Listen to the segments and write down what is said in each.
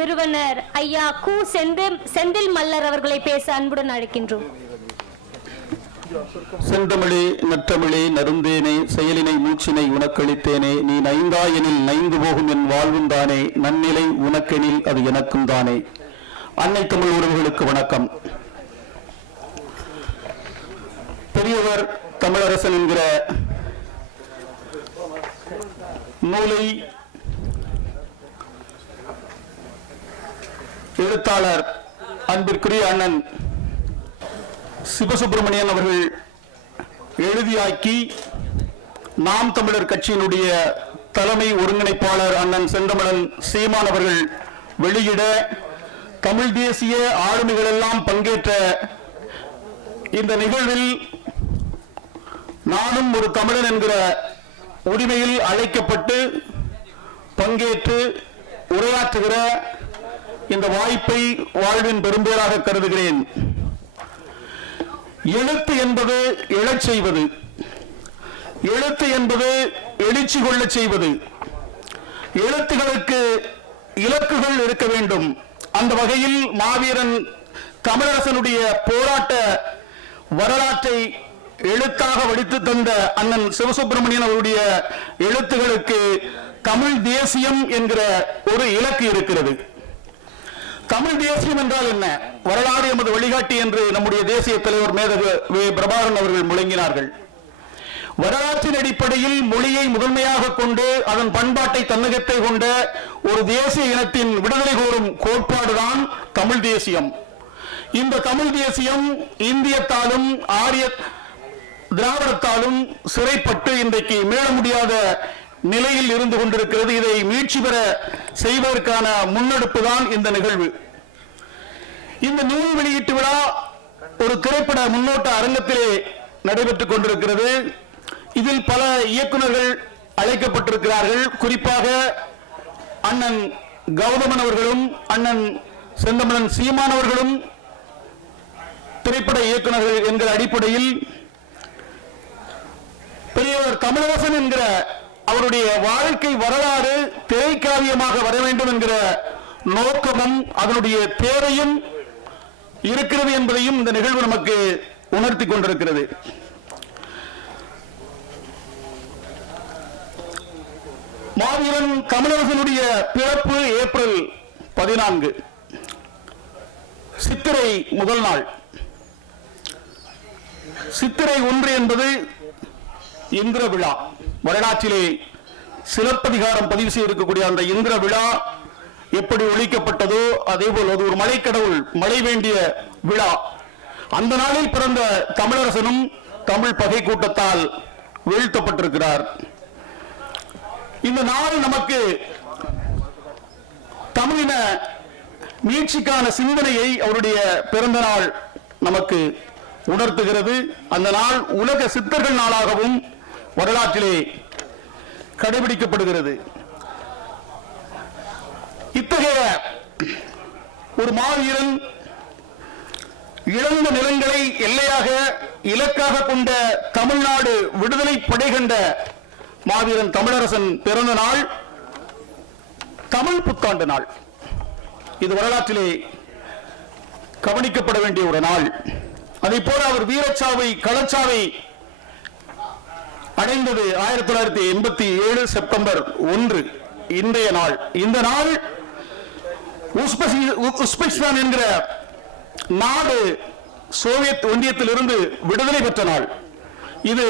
நிறுவனர் ஐயா கு செந்தில் செந்தில் மல்லர் அவர்களை பேச அன்புடன் அழைக்கின்றோம். செந்தமிழே நற்றமிழே நருந்தேனே செயலினை மூச்சினை உனக்களித்தேனே நீ நைந்தாயெனில் நைந்து போகும் என் வாழ்வும் தானே நன்னிலை உனக்கெனில் அது எனக்கும் தானே. அன்னை தமிழ் உறவுகளுக்கு வணக்கம். பெரியவர் தமிழரசன் என்கிற நூலை எழுத்தாளர் அன்பிற்குரிய அண்ணன் சிவசுப்பிரமணியன் அவர்கள் எழுதியாக்கி நாம் தமிழர் கட்சியினுடைய தலைமை ஒருங்கிணைப்பாளர் அண்ணன் செந்தமிழன் சீமான் அவர்கள் வெளியிட தமிழ் தேசிய ஆளுமைகள் எல்லாம் பங்கேற்ற இந்த நிகழ்வில் நானும் ஒரு தமிழன் என்கிற உரிமையில் அழைக்கப்பட்டு பங்கேற்று உரையாற்றுகிற இந்த வாய்ப்பை வாழ்வின் பெரும்பேராக கருதுகிறேன். எழுத்து என்பது எழச் செய்வது. எழுத்து என்பது எழுச்சி கொள்ளச் செய்வது. எழுத்துகளுக்கு இலக்குகள் இருக்க வேண்டும். அந்த வகையில் மாவீரன் கமலரசனுடைய போராட்ட வரலாற்றை எழுத்தாக வடித்து தந்த அண்ணன் சிவசுப்பிரமணியன் அவருடைய எழுத்துகளுக்கு தமிழ் தேசியம் என்கிற ஒரு இலக்கு இருக்கிறது. தமிழ் தேசியம் என்றால் என்ன? வரலாறு எமது வழிகாட்டி என்று நம்முடைய தேசிய தலைவர் மேதகு பிரபாகரன் அவர்கள் முழங்கினார்கள். வரலாற்றின் அடிப்படையில் மொழியை முதன்மையாக கொண்டு அதன் பண்பாட்டை தன்னகத்தை கொண்ட ஒரு தேசிய இனத்தின் விடுதலை கோரும் கோட்பாடுதான் தமிழ் தேசியம். இந்த தமிழ் தேசியம் இந்தியத்தாலும் ஆரிய திராவிடத்தாலும் சிறைப்பட்டு இன்றைக்கு மீள முடியாத நிலையில் இருந்து கொண்டிருக்கிறது. இதை மீட்சி பெற செய்வதற்கான முன்னெடுப்பு தான் இந்த நிகழ்வு. இந்த நூல் வெளியீட்டு விழா ஒரு திரைப்பட முன்னோட்ட அரங்கத்திலே நடைபெற்றுக் கொண்டிருக்கிறது. இதில் பல இயக்குனர்கள் அழைக்கப்பட்டிருக்கிறார்கள். குறிப்பாக அண்ணன் கௌதமன் அவர்களும் அண்ணன் செந்தமனன் சீமான் அவர்களும் திரைப்பட இயக்குனர்கள் என்கிற அடிப்படையில் பெரியவர் தமிழரசன் என்கிற அவருடைய வாழ்க்கை வரலாறு திரைக்காவியமாக வர வேண்டும் என்கிற நோக்கமும் அதனுடைய தேவையும் இருக்கிறது என்பதையும் இந்த நிகழ்வு நமக்கு உணர்த்தி கொண்டிருக்கிறது. மாவீரன் தமிழரசனுடைய பிறப்பு ஏப்ரல் பதினான்கு சித்திரை முதல் நாள். சித்திரை ஒன்று என்பது இந்திர விழா. வரலாற்றிலே சிலப்பதிகாரம் பதிவு செய்திருக்கக்கூடிய அந்த இந்திர விழா எப்படி ஒழிக்கப்பட்டதோ அதே போல் அது ஒரு மலைக்கடவுள் மழை வேண்டிய விழா. அந்த நாளில் பிறந்த தமிழரசனும் தமிழ் பகை கூட்டத்தால் வீழ்த்தப்பட்டிருக்கிறார். இந்த நாள் நமக்கு தமிழின மீட்சிக்கான சிந்தனையை அவருடைய பிறந்த நாள் நமக்கு உணர்த்துகிறது. அந்த நாள் உலக சித்தர்கள் நாளாகவும் வரலாற்றிலே கடைபிடிக்கப்படுகிறது. இத்தகைய ஒரு மாவீரன் இழந்த நிலங்களை எல்லையாக இலக்காக கொண்ட தமிழ்நாடு விடுதலை படை கண்ட மாவீரன் தமிழரசன் பிறந்த நாள் தமிழ் புத்தாண்டு நாள். இது வரலாற்றிலே கவனிக்கப்பட வேண்டிய ஒரு நாள். அதை போல அவர் வீரச்சாவை களச்சாவை அடைந்தது ஆயிரத்தி தொள்ளாயிரத்தி எண்பத்தி ஏழு செப்டம்பர் ஒன்று இன்றைய நாள். இந்த நாள் உஸ்பெகிஸ்தான் என்கிற நாடு சோவியத் ஒன்றியத்திலிருந்து விடுதலை பெற்ற நாள். இது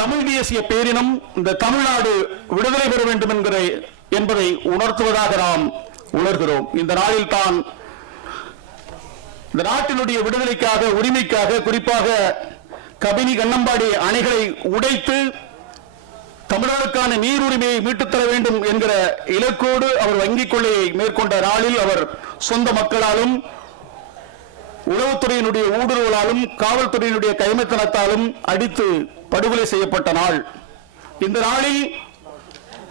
தமிழ் தேசிய பேரினம் இந்த தமிழ்நாடு விடுதலை பெற வேண்டும் என்கிற என்பதை உணர்த்துவதாக நாம் உணர்கிறோம். இந்த நாளில் தான் இந்த நாட்டினுடைய விடுதலைக்காக உரிமைக்காக குறிப்பாக கபினி கண்ணம்பாடி அணைகளை உடைத்து தமிழர்களுக்கான நீர் உரிமையை மீட்டுத் தர வேண்டும் என்கிற இலக்கோடு அவர் வங்கிக் கொள்ளையை மேற்கொண்ட நாளில் அவர் சொந்த மக்களாலும் உளவுத்துறையினுடைய ஊடுருவலாலும் காவல்துறையினுடைய கைமைத்தனத்தாலும் அடித்து படுகொலை செய்யப்பட்ட நாள். இந்த நாளில்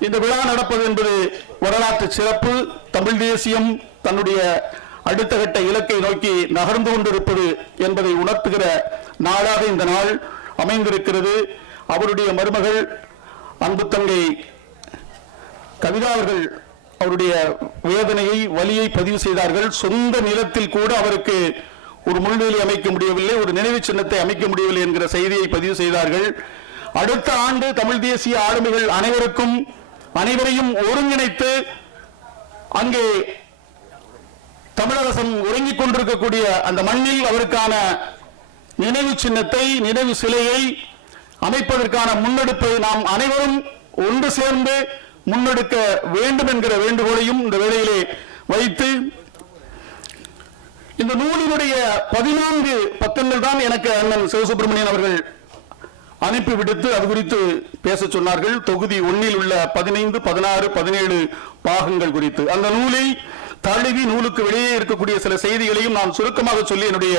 இந்த விழா நடப்பது என்பது வரலாற்று சிறப்பு. தமிழ் தேசியம் தன்னுடைய அடுத்த கட்ட இலக்கை நோக்கி நகர்ந்து கொண்டிருப்பது என்பதை உணர்த்துகிற நாளாக இந்த நாள் அமைந்திருக்கிறது. அவருடைய மருமகள் அன்பு தங்கை கவிதா அவர்கள் அவருடைய வேதனையை வலியை பதிவு செய்தார்கள். சொந்த நிலத்தில் கூட அவருக்கு ஒரு முள்வேலி அமைக்க முடியவில்லை ஒரு நினைவு சின்னத்தை அமைக்க முடியவில்லை என்கிற செய்தியை பதிவு செய்தார்கள். அடுத்த ஆண்டு தமிழ் தேசிய ஆளுமைகள் அனைவருக்கும் அனைவரையும் ஒருங்கிணைத்து அங்கே தமிழரசன் உறங்கிக் கொண்டிருக்கக்கூடிய அந்த மண்ணில் அவருக்கான நினைவு சின்னத்தை நினைவு சிலையை அமைப்பதற்கான முன்னெடுப்பை நாம் அனைவரும் ஒன்று சேர்ந்து முன்னெடுக்க வேண்டும் என்கிற வேண்டுகோளையும் இந்த வேளையிலே வைத்து இந்த நூலினுடைய பதினான்கு பக்கங்கள் தான் எனக்கு அண்ணன் சிவசுப்பிரமணியன் அவர்கள் அனுப்பி விடுத்து அது குறித்து பேச சொன்னார்கள். தொகுதி ஒன்னில் உள்ள பதினைந்து பதினாறு பதினேழு பாகங்கள் குறித்து. அந்த நூலை தழுவி நூலுக்கு வெளியே இருக்கக்கூடிய சில செய்திகளையும் நான் சுருக்கமாக சொல்லி என்னுடைய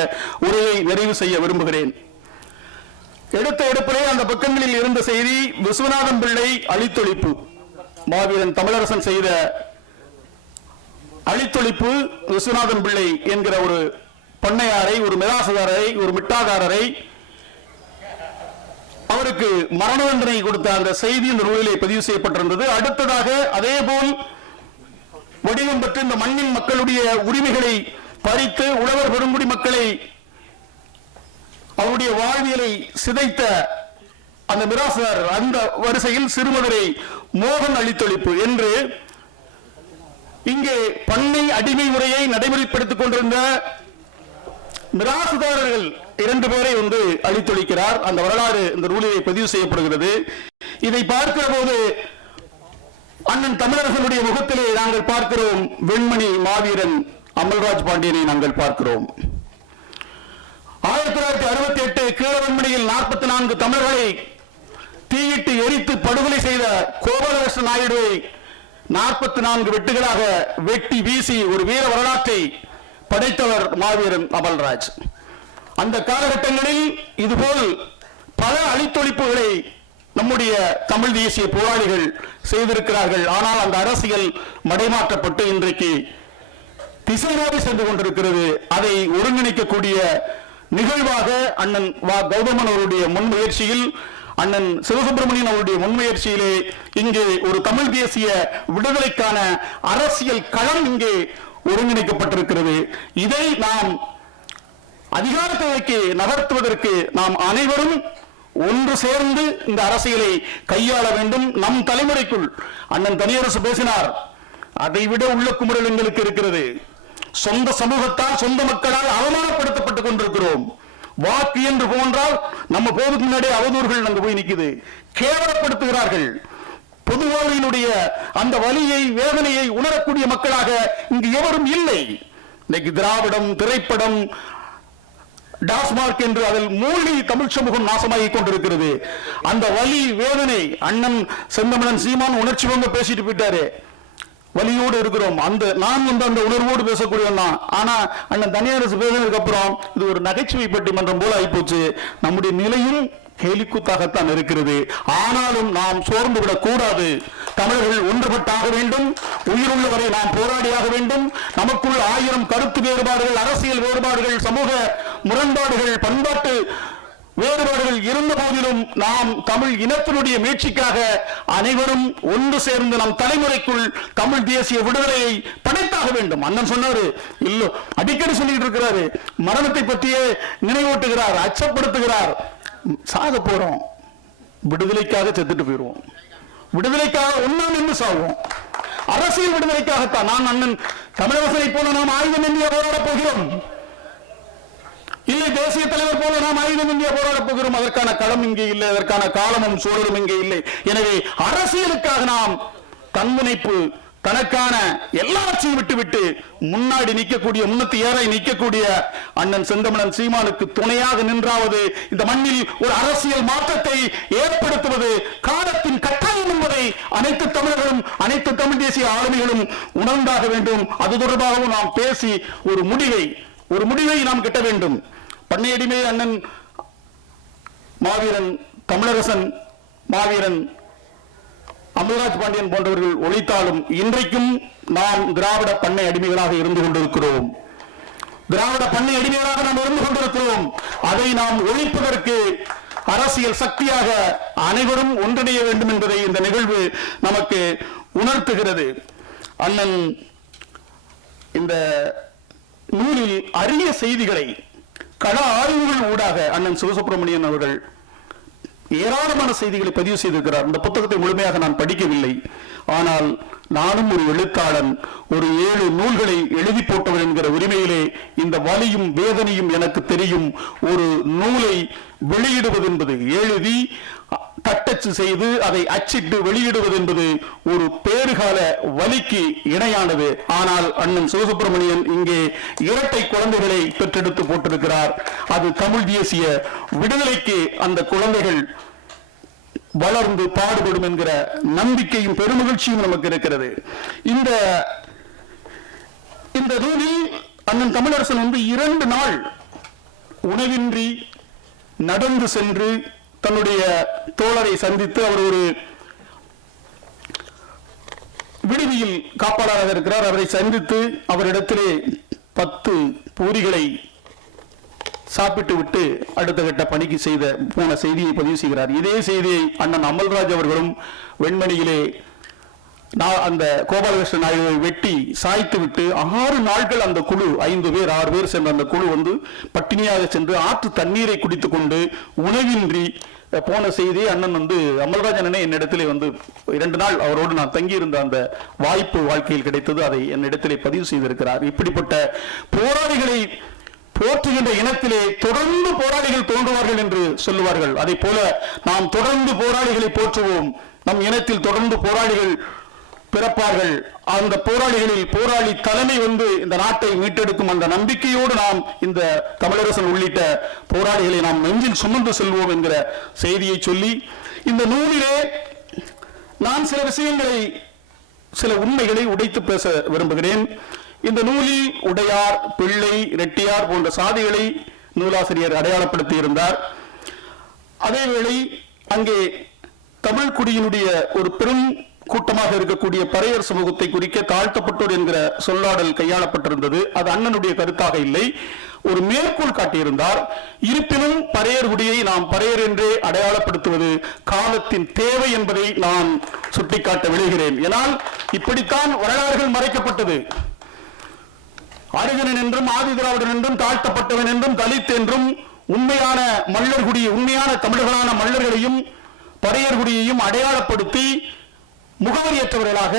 உரையை நிறைவு செய்ய விரும்புகிறேன். எடுத்த எடுப்பிலே அந்த பக்கங்களில் இருந்த செய்தி விஸ்வநாதன் பிள்ளை அழித்தொழிப்பு. மாவீரன் தமிழரசன் செய்த அழித்தொழிப்பு விஸ்வநாதன் பிள்ளை என்கிற ஒரு பண்ணையாரை ஒரு மிராசுதாரரை ஒரு மிட்டாதாரரை அவருக்கு மரண தண்டனை கொடுத்த அந்த செய்தி இந்த நூலிலே பதிவு செய்யப்பட்டிருந்தது. அடுத்ததாக அதே போல் வடிவம் பெற்று இந்த மண்ணின் மக்களுடைய உரிமைகளை பறித்து உழவர் பெருங்குடி மக்களை அவருடைய வாழ்வியலை சிதைத்த அந்த மிராசார் அந்த வரிசையில் சிறுமதுரை மோகன் அழித்தொழிப்பு என்று இங்கே பண்ணை அடிமை முறையை நடைமுறைப்படுத்திக் கொண்டிருந்த மிராசுதாரர்கள் இரண்டு பேரை வந்து அழித்தொழிக்கிறார். அந்த வரலாறு இந்த நூலிலே பதிவு செய்யப்படுகிறது. இதை பார்க்கிற போது அண்ணன் தமிழர்களுடைய முகத்திலே நாங்கள் பார்க்கிறோம். வெண்மணி மாவீரன் அமல்ராஜ் பாண்டியனை நாங்கள் பார்க்கிறோம். ஆயிரத்தி தொள்ளாயிரத்தி அறுபத்தி எட்டு கீழவன்மணியில் நாற்பத்தி நான்கு தமிழர்களை தீயிட்டு எரித்து படுகொலை செய்த கோபாலகிருஷ்ண நாயுடுவை நாற்பத்தி நான்கு வெட்டுகளாக வெட்டி வீசி ஒரு வீர வரலாற்றை படைத்தவர் மாவீரன் அமல்ராஜ். அந்த காலகட்டங்களில் இதுபோல் பல அழித்தொழிப்புகளை நம்முடைய தமிழ் தேசிய போராளிகள் செய்திருக்கிறார்கள். ஆனால் அந்த அரசியல் மடைமாற்றப்பட்டு இன்றைக்கு திசை சென்று கொண்டிருக்கிறது. அதை ஒருங்கிணைக்கக்கூடிய நிகழ்வாக அண்ணன் வா. கௌதமன் அவருடைய முன்முயற்சியில் அண்ணன் சிவசுப்பிரமணியன் அவருடைய முன்முயற்சியிலே இங்கே ஒரு தமிழ் தேசிய விடுதலைக்கான அரசியல் களம் இங்கே ஒருங்கிணைக்கப்பட்டிருக்கிறது. இதை நாம் அதிகாரத்துறைக்கு நகர்த்துவதற்கு நாம் அனைவரும் ஒன்று சேர்ந்து இந்த அரசியலை கையாள வேண்டும் நம் தலைமுறைக்குள். அண்ணன் தனியரசு பேசினார் அதைவிட உள்ள குமுறல் எங்களுக்கு இருக்கிறது. சொந்த சமூகத்தால் சொந்த மக்களால் அவமானப்படுத்தப்பட்டுக் கொண்டிருக்கிறோம். வாக்கு என்று போன்றால் நம்ம போதுக்கு முன்னாடி அவதூறுகள் அங்கு போய் நிக்குது. கேவலப்படுத்துகிறார்கள். பொதுவாளியினுடைய அந்த வலியை வேதனையை உணரக்கூடிய மக்களாக இங்கு எவரும் இல்லை. இன்னைக்கு திராவிடம் திரைப்படம் டாஸ்மார்க் என்று அதில் மூழ்கி தமிழ் சமூகம் நாசமாகி கொண்டிருக்கிறது. அந்த வலி வேதனை அண்ணன் செந்தமிழன் சீமான் உணர்ச்சி வந்து பேசிட்டு போயிட்டாரு. வலியோடு இருக்கிறோம். அந்த நான் வந்து அந்த உணர்வோடு பேசக்கூடியவன் தான். ஆனா அண்ணன் தனியரசு பேசினதுக்கு அப்புறம் இது ஒரு நகைச்சுவை பட்டிமன்றம் போல ஆயிப்போச்சு நம்முடைய நிலையும் கேலிக்குத்தாகத்தான் இருக்கிறது. ஆனாலும் நாம் சோர்ந்து விடக்கூடாது. தமிழர்கள் ஒன்றுபட்டாக வேண்டும். உயிருள்ள வரை நாம் போராடியாக வேண்டும். நமக்குள் ஆயிரம் கருத்து வேறுபாடுகள் அரசியல் வேறுபாடுகள் சமூக முரண்பாடுகள் பண்பாட்டு வேறுபாடுகள் இருந்த போதிலும் நாம் தமிழ் இனத்தினுடைய மீட்சிக்காக அனைவரும் ஒன்று சேர்ந்து நம் தலைமுறைக்குள் தமிழ் தேசிய விடுதலையை படைத்தாக வேண்டும். அண்ணன் சொன்னாரு இல்ல அடிக்கடி சொல்லிட்டு இருக்கிறாரு மரணத்தை பற்றியே நினைவூட்டுகிறார் அச்சப்படுத்துகிறார். சாக போறோம். விடுதலைக்காக செத்துட்டு போயிடுவோம் விடுதலைக்காக ஒன்னா நின்று சாவோம் அரசியல் விடுதலைக்காகத்தான். நான் அண்ணன் தமிழரசனை போல நாம் ஆயுதம் இந்தியா போராடப் போகிறோம். இல்லை தேசிய தலைவர் போல நாம் ஆயுதம் இந்தியா போராடப் போகிறோம். அதற்கான களம் இங்கே இல்லை அதற்கான காலமும் சூழலும் இங்கே இல்லை. எனவே அரசியலுக்காக நாம் தன்முனைப்பு தனக்கான எல்லாவற்றையும் விட்டுவிட்டு முன்னாடி நிற்கக்கூடிய முன்னத்து ஏறாய் நிற்கக்கூடிய அண்ணன் செந்தமணன் சீமானுக்கு துணையாக நின்றாவது இந்த மண்ணில் ஒரு அரசியல் மாற்றத்தை ஏற்படுத்துவது காலத்தின் கட்டாயம் என்பதை அனைத்து தமிழர்களும் அனைத்து தமிழ் தேசிய ஆளுமைகளும் உணர்ந்தாக வேண்டும். அது தொடர்பாகவும் நாம் பேசி ஒரு முடிவை ஒரு முடிவை நாம் கிட்ட வேண்டும். பண்ணையடிமை அண்ணன் மாவீரன் தமிழரசன் மாவீரன் அமல்ராஜ் பாண்டியன் போன்றவர்கள் ஒழித்தாலும் இன்றைக்கும் நாம் திராவிட பண்ணை அடிமைகளாக இருந்து கொண்டிருக்கிறோம். திராவிட பண்ணை அடிமைகளாக நாம் இருந்து கொண்டிருக்கிறோம். அதை நாம் ஒழிப்பதற்கு அரசியல் சக்தியாக அனைவரும் ஒன்றிணைய வேண்டும் என்பதை இந்த நிகழ்வு நமக்கு உணர்த்துகிறது. அண்ணன் இந்த நூலில் அரிய செய்திகளை கள ஆய்வுகள் ஊடாக அண்ணன் சிவசுப்பிரமணியன் அவர்கள் ஏராளமான செய்திகளை பதிவு செய்திருக்கிறார். இந்த புத்தகத்தை முழுமையாக நான் படிக்கவில்லை. ஆனால் நானும் ஒரு எழுத்தாளன் ஒரு ஏழு நூல்களை எழுதி போட்டவர் என்கிற உரிமையிலே இந்த வலியும் வேதனையும் எனக்கு தெரியும். ஒரு நூலை வெளியிடுவது என்பது எழுதி தட்டச்சு செய்து அதை அச்சிட்டு வெளியிடுவது என்பது ஒரு பேறுகால வலிக்கு இணையானது. ஆனால் அண்ணன் சிவசுப்பிரமணியன் இங்கே இரட்டை குழந்தைகளை பெற்றெடுத்து போட்டிருக்கிறார். அது தமிழ் தேசிய விடுதலைக்கு அந்த குழந்தைகள் வளர்ந்து பாடுபடும் என்கிற நம்பிக்கையும் பெருமகிழ்ச்சியும் நமக்கு இருக்கிறது. இந்த இந்த நூலில் அண்ணன் தமிழரசன் வந்து இரண்டு நாள் உணவின்றி நடந்து சென்று தன்னுடைய தோழரை சந்தித்து அவர் ஒரு விடுதியில் காப்பாளராக இருக்கிறார். அவரை சந்தித்து அவரிடத்திலே பத்து பூரிகளை சாப்பிட்டு விட்டு அடுத்த கட்ட பணிக்கு செய்த போன செய்தியை பதிவு செய்கிறார். இதே செய்தியை அண்ணன் அமல்ராஜ் அவர்களும் வெண்மணியிலே நான் அந்த கோபாலகிருஷ்ண நாயுடுவை வெட்டி சாய்த்து விட்டு ஆறு நாட்கள் அந்த குழு ஐந்து பேர் ஆறு பேர் சென்ற அந்த குழு வந்து பட்டினியாக சென்று ஆற்று தண்ணீரை குடித்து கொண்டு உணவின்றி போன செய்தி அண்ணன் வந்து அமல்ராஜனே என்னிடத்திலே வந்து இரண்டு நாள் அவரோடு நான் தங்கியிருந்த அந்த வாய்ப்பு வாழ்க்கையில் கிடைத்தது. அதை என்னிடத்திலே பதிவு செய்திருக்கிறார். இப்படிப்பட்ட போராளிகளை போற்றுகின்ற இனத்திலே தொடர்ந்து போராளிகள் தோன்றுவார்கள் என்று சொல்லுவார்கள். அதை போல நாம் தொடர்ந்து போராளிகளை போற்றுவோம். நம் இனத்தில் தொடர்ந்து போராளிகள் பிறப்பார்கள். அந்த போராளிகளில் போராளி தலைமை வந்து இந்த நாட்டை மீட்டெடுக்கும் அந்த நம்பிக்கையோடு நாம் இந்த தமிழரசன் உள்ளிட்ட போராளிகளை நாம் நெஞ்சில் சுமந்து செல்வோம் என்கிற செய்தியை சொல்லி இந்த நூலிலே நான் சில விஷயங்களை சில உண்மைகளை உடைத்து பேச விரும்புகிறேன். இந்த நூலில் உடையார் பிள்ளை ரெட்டியார் போன்ற சாதிகளை நூலாசிரியர் அடையாளப்படுத்தி இருந்தார். அதேவேளை அங்கே தமிழ் குடியினுடைய ஒரு பெரும் கூட்டமாக இருக்கக்கூடிய பறையர் சமூகத்தை குறிக்க தாழ்த்தப்பட்டோர் என்கிற சொல்லாடல் கையாளப்பட்டிருந்தது. அது அண்ணனுடைய கருத்தாக இல்லை. ஒரு மேற்கோள் காட்டியிருந்தார் இருப்பினும் பறையர் குடியை நாம் பறையர் என்றே அடையாளப்படுத்துவது காலத்தின் தேவை என்பதை நான் சுட்டிக்காட்ட விழுகிறேன். ஏனால் இப்படித்தான் வரலாறுகள் மறைக்கப்பட்டது. அருகனன் என்றும் ஆதிதிராவிடன் என்றும் தாழ்த்தப்பட்டவன் என்றும் தலித் என்றும் உண்மையான மல்லர் குடி உண்மையான தமிழர்களான மல்லர்களையும் பறையர் குடியையும் அடையாளப்படுத்தி முகவரியற்றவர்களாக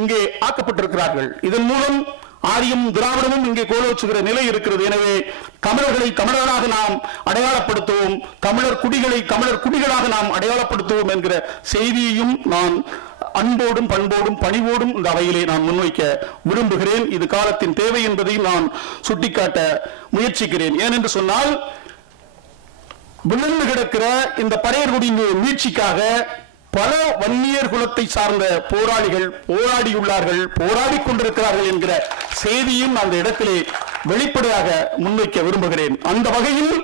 இங்கே ஆக்கப்பட்டிருக்கிறார்கள். இதன் மூலம் ஆரியும் திராவிடமும் இங்கே கோலோச்சுகிற நிலை இருக்கிறது. எனவே தமிழர்களை தமிழர்களாக நாம் அடையாளப்படுத்துவோம். தமிழர் குடிகளை தமிழர் குடிகளாக நாம் அடையாளப்படுத்துவோம் என்கிற செய்தியையும் நான் அன்போடும் பண்போடும் பணிவோடும் இந்த அவையிலே நான் முன்வைக்க விரும்புகிறேன். இது காலத்தின் தேவை என்பதையும் நான் சுட்டிக்காட்ட முயற்சிக்கிறேன். ஏனென்று சொன்னால் விழுந்து கிடக்கிற இந்த பறையர்குடியின் மீட்சிக்காக பல வன்னியர் குலத்தை சார்ந்த போராளிகள் போராடியுள்ளார்கள் போராடி கொண்டிருக்கிறார்கள் என்கிற செய்தியும் அந்த இடத்திலே வெளிப்படையாக முன்வைக்க விரும்புகிறேன். அந்த வகையில்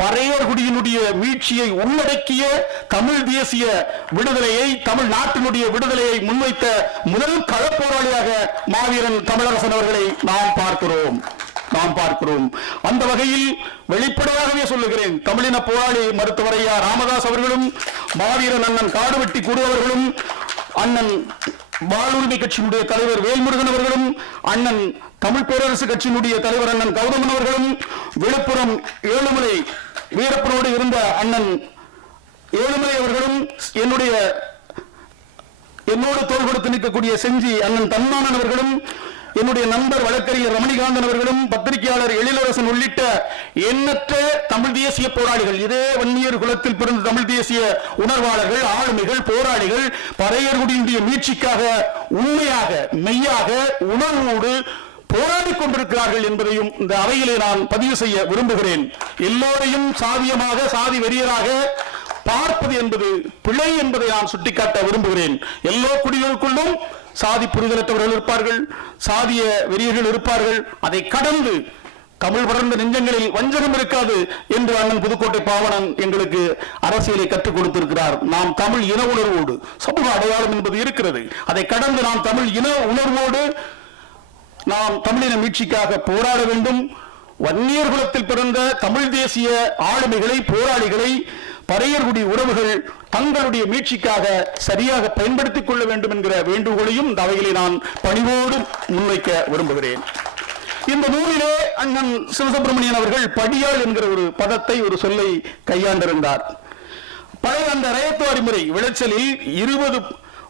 பறையர்குடியினுடைய மீட்சியை உள்ளடக்கிய தமிழ் தேசிய விடுதலையை தமிழ் நாட்டினுடைய விடுதலையை முன்வைத்த முதல் களப்போராளியாக மாவீரன் தமிழரசன் அவர்களை நாம் பார்க்கிறோம். நாம் பார்க்கிறோம். அந்த வகையில் வெளிப்படையாகவே சொல்லுகிறேன். தமிழின போராளி மருத்துவரையா ராமதாஸ் அவர்களும் மாவீரன் அண்ணன் காடுவெட்டி குரு அவர்களும் அண்ணன் வாழ்வுரிமை கட்சியினுடைய தலைவர் வேல்முருகன் அவர்களும் அண்ணன் தமிழ் பேரரசு கட்சியினுடைய தலைவர் அண்ணன் கௌதமன் அவர்களும் விழுப்புரம் ஏழுமலை வீரப்பனோடு இருந்த அண்ணன் ஏழுமலை அவர்களும் என்னுடைய என்னோடு தோள் கொடுத்து நிற்கக்கூடிய செஞ்சி அண்ணன் தன்மானன் அவர்களும் என்னுடைய நண்பர் வழக்கறிஞர் ரமணிகாந்தன் அவர்களும் பத்திரிகையாளர் எழிலரசன் உள்ளிட்ட எண்ணற்ற தமிழ் தேசிய போராளிகள் இதே வன்னியர் குலத்தில் பிறந்த தமிழ் தேசிய உணர்வாளர்கள் ஆளுமைகள் போராளிகள் பறையர்குடியினுடைய மீட்சிக்காக உண்மையாக மெய்யாக உணர்வோடு போராடி கொண்டிருக்கிறார்கள் என்பதையும் இந்த அவையிலே நான் பதிவு செய்ய விரும்புகிறேன். எல்லோரையும் சாதியமாக சாதி வெறியராக பார்ப்பது என்பது பிழை என்பதை நான் சுட்டிக்காட்ட விரும்புகிறேன். எல்லா குடிகளுக்குள்ளும் சாதி புரிதலற்றவர்கள் இருப்பார்கள் சாதிய வெறியர்கள் இருப்பார்கள். அதை கடந்து தமிழ் வளர்ந்த நெஞ்சங்களில் வஞ்சகம் இருக்காது என்று அண்ணன் புதுக்கோட்டை பாவனன் எங்களுக்கு அரசியலை கற்றுக் கொடுத்திருக்கிறார். நாம் தமிழ் இன உணர்வோடு சமூக அடையாளம் என்பது இருக்கிறது. அதை கடந்து நாம் தமிழ் இன உணர்வோடு நாம் தமிழின மீட்சிக்காக போராட வேண்டும். வன்னியர் குலத்தில் பிறந்த தமிழ் தேசிய ஆளுமைகளை போராளிகளை பறையர்குடி உறவுகள் தங்களுடைய மீட்சிக்காக சரியாக பயன்படுத்திக் கொள்ள வேண்டும் என்கிற வேண்டுகோளையும் இந்த அவைகளை நான் பணிவோடு முன்வைக்க விரும்புகிறேன். இந்த நூலிலே அண்ணன் சிவசுப்பிரமணியன் அவர்கள் படியால் என்கிற ஒரு பதத்தை ஒரு சொல்லை கையாண்டிருந்தார். பழைய அந்த ரயத்துவாரி முறை விளைச்சலில் இருபது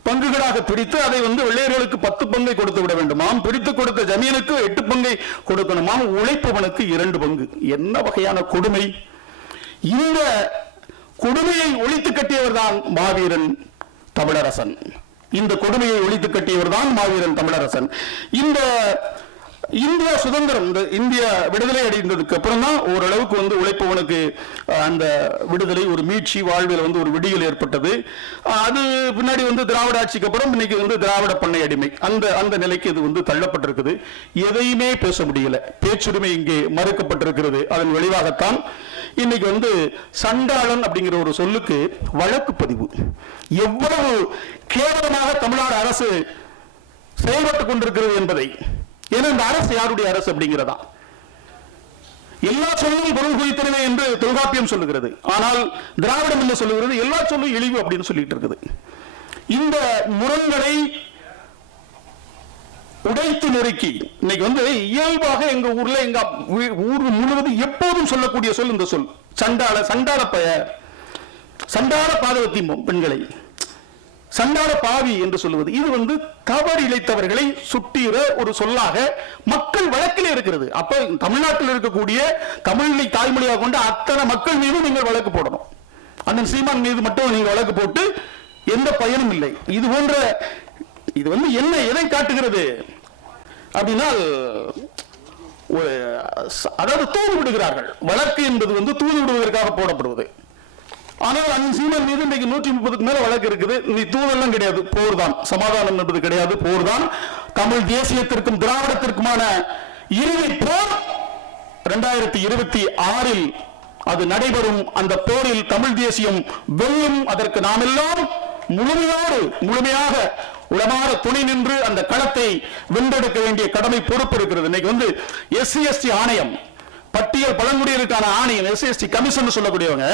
பங்குகளாக பிடித்து அதை வந்து வெள்ளையர்களுக்கு பத்து பங்கை கொடுத்து விட வேண்டுமாம் பிடித்து கொடுத்த ஜமீனுக்கு எட்டு பங்கை கொடுக்கணுமாம் உழைப்பவனுக்கு இரண்டு பங்கு. என்ன வகையான கொடுமை? இந்த கொடுமையை ஒழித்து கட்டியவர் தான் மாவீரன் தமிழரசன். இந்த கொடுமையை ஒழித்து கட்டியவர் தான் மாவீரன் தமிழரசன். இந்த இந்தியா சுதந்திரம் இந்த இந்தியா விடுதலை அடைந்ததுக்கு அப்புறம் தான் ஓரளவுக்கு வந்து உழைப்பவனுக்கு அந்த விடுதலை ஒரு மீட்சி வாழ்வில் வந்து ஒரு விடியல் ஏற்பட்டது. அது பின்னாடி வந்து திராவிட ஆட்சிக்கு அப்புறம் இன்னைக்கு வந்து திராவிட பண்ணை அடிமை. அந்த அந்த நிலைக்கு இது வந்து தள்ளப்பட்டிருக்குது. எதையுமே பேச முடியல. பேச்சுரிமை இங்கே மறுக்கப்பட்டிருக்கிறது. அதன் விளைவாகத்தான் இன்னைக்கு வந்து சண்டாளன் அப்படிங்கிற ஒரு சொல்லுக்கு வழக்கு பதிவு. எவ்வளவு கேவலமாக தமிழ்நாடு அரசு செயல்பட்டுக் கொண்டிருக்கிறது என்பதை. ஏன்னா இந்த அரசு யாருடைய அரசு அப்படிங்கிறதா? எல்லா சொல்லும் பொருள் குறித்திருவே என்று தொல்காப்பியம் சொல்லுகிறது. ஆனால் திராவிடம் என்ன சொல்லுகிறது எல்லா சொல்லும் இழிவு அப்படின்னு சொல்லிட்டு இருக்குது. இந்த முரண்களை உடைத்து நொறுக்கி இன்னைக்கு வந்து இயல்பாக எங்க ஊர்ல எங்க ஊர் முழுவதும் எப்போதும் சொல்லக்கூடிய சொல் இந்த சொல். சண்டாள சண்டாள பய சண்டாள பாதவத்தி பெண்களை. சண்டாள பாவி என்று சொல்லுவது. இது வந்து தவறு இழைத்தவர்களை சுட்டிற ஒரு சொல்லாக மக்கள் வழக்கிலே இருக்கிறது. அப்ப தமிழ்நாட்டில் இருக்கக்கூடிய தமிழை தாய்மொழியாக கொண்ட அத்தனை மக்கள் மீதும் நீங்கள் வழக்கு போடணும். அந்த சீமான் மீது மட்டும் நீங்கள் வழக்கு போட்டு எந்த பயனும் இல்லை. இது போன்ற இது வந்து என்ன எதை காட்டுகிறது? அப்படின்னால் ஒரு அதாவது தூது விடுகிறார்கள். வழக்கு என்பது வந்து தூது விடுவதற்காக போடப்படுவது. ஆனால் அண்ணன் சீமன் மீது இன்றைக்கு நூற்றி முப்பதுக்கு மேல வழக்கு இருக்குது. நீ தூதெல்லாம் கிடையாது. போர் தான் சமாதானம் என்பது கிடையாது. போர் தான் தமிழ் தேசியத்திற்கும் திராவிடத்திற்குமான இறுதி போர் இரண்டாயிரத்தி இருபத்தி ஆறில் அது நடைபெறும். அந்த போரில் தமிழ் தேசியம் வெல்லும். அதற்கு நாமெல்லாம் முழுமையோடு முழுமையாக உளமாற துணை நின்று அந்த களத்தை வென்றெடுக்க வேண்டிய கடமை பொறுப்பு இருக்கிறது இன்னைக்கு வந்து எஸ்சி எஸ்டி ஆணையம் பட்டியல் பழங்குடியினருக்கான ஆணையம் எஸ்சிஎஸ்டி கமிஷன் சொல்லக்கூடியவங்க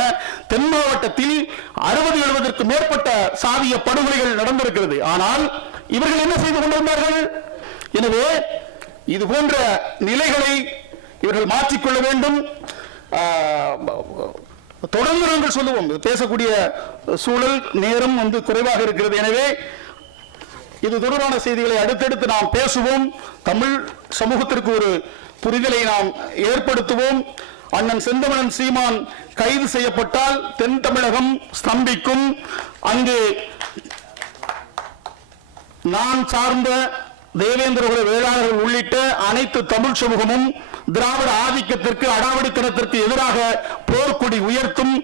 தென் மாவட்டத்தில் அறுபது எழுபதற்கு மேற்பட்ட சாதிய படுகொலைகள் நடந்திருக்கிறது. ஆனால் இவர்கள் என்ன செய்து கொண்டிருந்தார்கள்? எனவே இது போன்ற நிலைகளை இவர்கள் மாற்றிக்கொள்ள வேண்டும். ஆஹ், தொடர்ந்து நாங்கள் சொல்லுவோம். பேசக்கூடிய சூழல் நேரம் வந்து குறைவாக இருக்கிறது. எனவே இது தொடர்பான செய்திகளை அடுத்தடுத்து நாம் பேசுவோம். தமிழ் சமூகத்திற்கு ஒரு புரிதலை நாம் ஏற்படுத்துவோம். அண்ணன் செந்தமணன் சீமான் கைது செய்யப்பட்டால் தென் தமிழகம் ஸ்தம்பிக்கும். அங்கு நான் சார்ந்த தேவேந்திரகுல வேளாளர்கள் உள்ளிட்ட அனைத்து தமிழ் சமூகமும் திராவிட ஆதிக்கத்திற்கு அடாவடித்தனத்திற்கு எதிராக போர்க்கொடி உயர்த்தும்.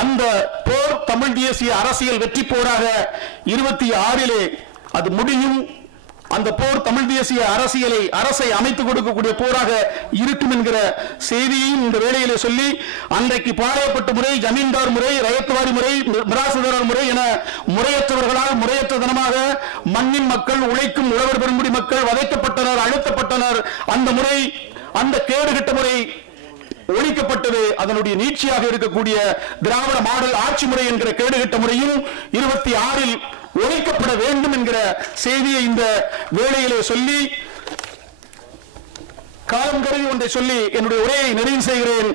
அந்த போர் தமிழ் தேசிய அரசியல் வெற்றி போராக இருபத்தி ஆறிலே அது முடியும். அந்த போர் தமிழ் தேசிய அரசியலை அரசை அமைத்துக் கொடுக்கக்கூடிய போராக இருக்கும் என்கிற செய்தியையும் இந்த வேளையிலே சொல்லி அன்றைக்கு பாளையப்பட்டு முறை ஜமீன்தார் முறை ரயத்துவாரி முறை மிராசுதாரர் முறை என முறையற்றவர்களால் முறையற்ற தனமாக மண்ணின் மக்கள் உழைக்கும் உழவர் பெருங்குடி மக்கள் வதைக்கப்பட்டனர் அழுத்தப்பட்டனர். அந்த முறை அந்த கேடுகட்ட முறை ஒழிக்கப்பட்டது. அதனுடைய நீட்சியாக இருக்கக்கூடிய திராவிட மாடல் ஆட்சி முறை என்கிற கேடுகட்ட முறையும் இருபத்தி ஆறில் உழைக்கப்பட வேண்டும் என்கிற செய்தியை இந்த வேளையிலே சொல்லி காலம் கருதி ஒன்றை சொல்லி என்னுடைய உரையை நிறைவு செய்கிறேன்.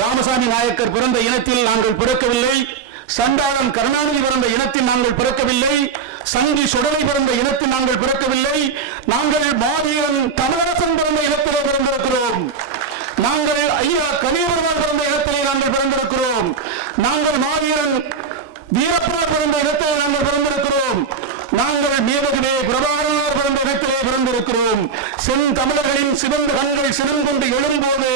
ராமசாமி நாயக்கர் பிறந்த இனத்தில் நாங்கள் பிறக்கவில்லை. சண்டாளன் கருணாநிதி பிறந்த இனத்தில் நாங்கள் பிறக்கவில்லை. சங்கி சுடலை பிறந்த இனத்தில் நாங்கள் பிறக்கவில்லை. நாங்கள் மாவீரன் தமிழரசன் பிறந்த இனத்திலே பிறந்திருக்கிறோம். நாங்கள் ஐயா கனியவர்கள் பிறந்த இடத்திலே நாங்கள் பிறந்திருக்கிறோம். நாங்கள் மாவீரன் வீரப்பனார் பிறந்த இடத்திலே நாங்கள் பிறந்திருக்கிறோம். நாங்கள் நீலகிரி பிரபாகரனார் பிறந்த இடத்திலே பிறந்திருக்கிறோம். சென் தமிழர்களின் சிவந்த கண்கள் சிறந்தொண்டு எழும்போது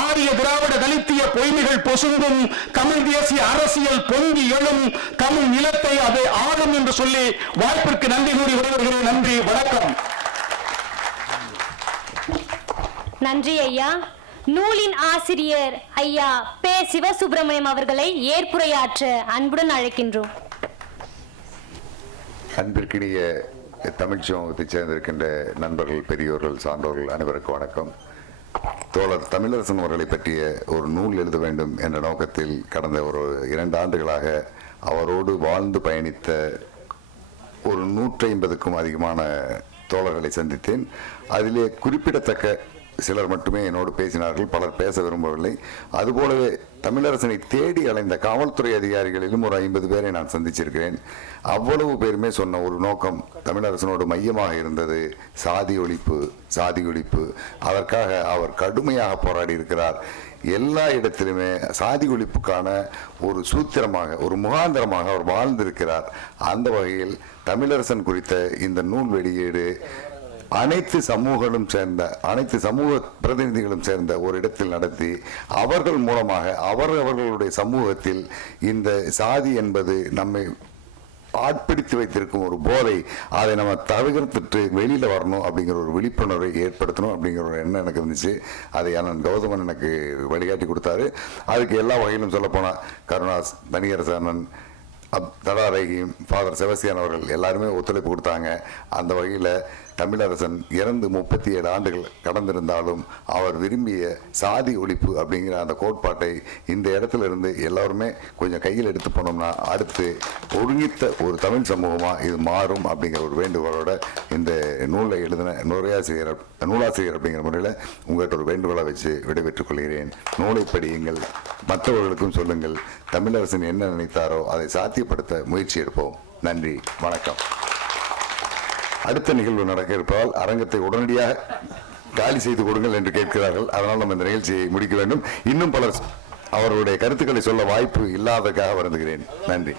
ஆரிய திராவிட தலித்திய பொய்மைகள் பொசுங்கும். தமிழ் தேசிய அரசியல் பொங்கி எழும். தமிழ் நிலத்தை அது ஆளும் என்று சொல்லி வாய்ப்பிற்கு நன்றி கூறி வருகிறேன் நன்றி வணக்கம். நன்றி ஐயா. நூலின் ஆசிரியர் ஐயா பே சிவசுப்பிரமணியம் அவர்களை ஏற்புரையாற்ற அன்புடன் அழைக்கின்றோம். அன்பிற்கினிய தமிழ் சமூகத்தைச் சேர்ந்திருக்கின்ற நண்பர்கள் பெரியோர்கள் சான்றோர்கள் அனைவருக்கும் வணக்கம். தோழர் தமிழரசன் அவர்களை பற்றிய ஒரு நூல் எழுத வேண்டும் என்ற நோக்கத்தில் கடந்த ஒரு இரண்டு ஆண்டுகளாக அவரோடு வாழ்ந்து பயணித்த ஒரு நூற்றி ஐம்பதுக்கும் அதிகமான தோழர்களை சந்தித்தேன். அதிலே குறிப்பிடத்தக்க சிலர் மட்டுமே என்னோடு பேசினார்கள் பலர் பேச விரும்பவில்லை. அதுபோலவே தமிழரசனை தேடி அலைந்த காவல்துறை அதிகாரிகளிலும் ஒரு ஐம்பது பேரை நான் சந்திச்சிருக்கிறேன். அவ்வளவு பேருமே சொன்ன ஒரு நோக்கம் தமிழரசனோடு மையமாக இருந்தது சாதி ஒழிப்பு சாதி ஒழிப்பு. அதற்காக அவர் கடுமையாக போராடி இருக்கிறார். எல்லா இடத்திலுமே சாதி ஒழிப்புக்கான ஒரு சூத்திரமாக ஒரு முகாந்திரமாக அவர் வாழ்ந்திருக்கிறார். அந்த வகையில் தமிழரசன் குறித்த இந்த நூல் வெளியீடு அனைத்து சமூகங்களும் சேர்ந்த அனைத்து சமூக பிரதிநிதிகளும் சேர்ந்த ஒரு இடத்தில் நடத்தி அவர்கள் மூலமாக அவர் அவர்களுடைய சமூகத்தில் இந்த சாதி என்பது நம்மை ஆட்பிடித்து வைத்திருக்கும் ஒரு போதை அதை நம்ம தவிர்த்துட்டு வெளியில் வரணும் அப்படிங்கிற ஒரு விழிப்புணர்வை ஏற்படுத்தணும் அப்படிங்கிற ஒரு எண்ணம் எனக்கு இருந்துச்சு. அதை அண்ணன் கௌதமன் எனக்கு வழிகாட்டி கொடுத்தாரு. அதுக்கு எல்லா வகையிலும் சொல்லப்போனால் கருணாஸ் தனியரசு அண்ணன் அப் தடா ரஹீம் ஃபாதர் செபஸ்தியான் அவர்கள் எல்லாருமே ஒத்துழைப்பு கொடுத்தாங்க. அந்த வகையில் தமிழரசன் இறந்து முப்பத்தி ஏழு ஆண்டுகள் கடந்திருந்தாலும் அவர் விரும்பிய சாதி ஒழிப்பு அப்படிங்கிற அந்த கோட்பாட்டை இந்த இடத்துல இருந்து எல்லாருமே கொஞ்சம் கையில் எடுத்து போனோம்னா அடுத்து ஒருங்கித்த ஒரு தமிழ் சமூகமாக இது மாறும் அப்படிங்கிற ஒரு வேண்டுகோளோட இந்த நூலை எழுதின நுரையாசிரியர் நூலாசிரியர் அப்படிங்கிற முறையில் உங்கள்கிட்ட ஒரு வேண்டுகோளை வச்சு விடைபெற்றுக் கொள்கிறேன். நூலை படியுங்கள் மற்றவர்களுக்கும் சொல்லுங்கள் தமிழரசன் என்ன நினைத்தாரோ அதை சாத்தியப்படுத்த முயற்சி எடுப்போம். நன்றி வணக்கம். அடுத்த நிகழ்வு நடக்க இருப்பதால் அரங்கத்தை உடனடியாக காலி செய்து கொடுங்கள் என்று கேட்கிறார்கள். அதனால் நம்ம இந்த நிகழ்ச்சியை முடிக்க வேண்டும். இன்னும் பலர் அவர்களுடைய கருத்துக்களை சொல்ல வாய்ப்பு இல்லாததற்காக வருந்துகிறேன். நன்றி.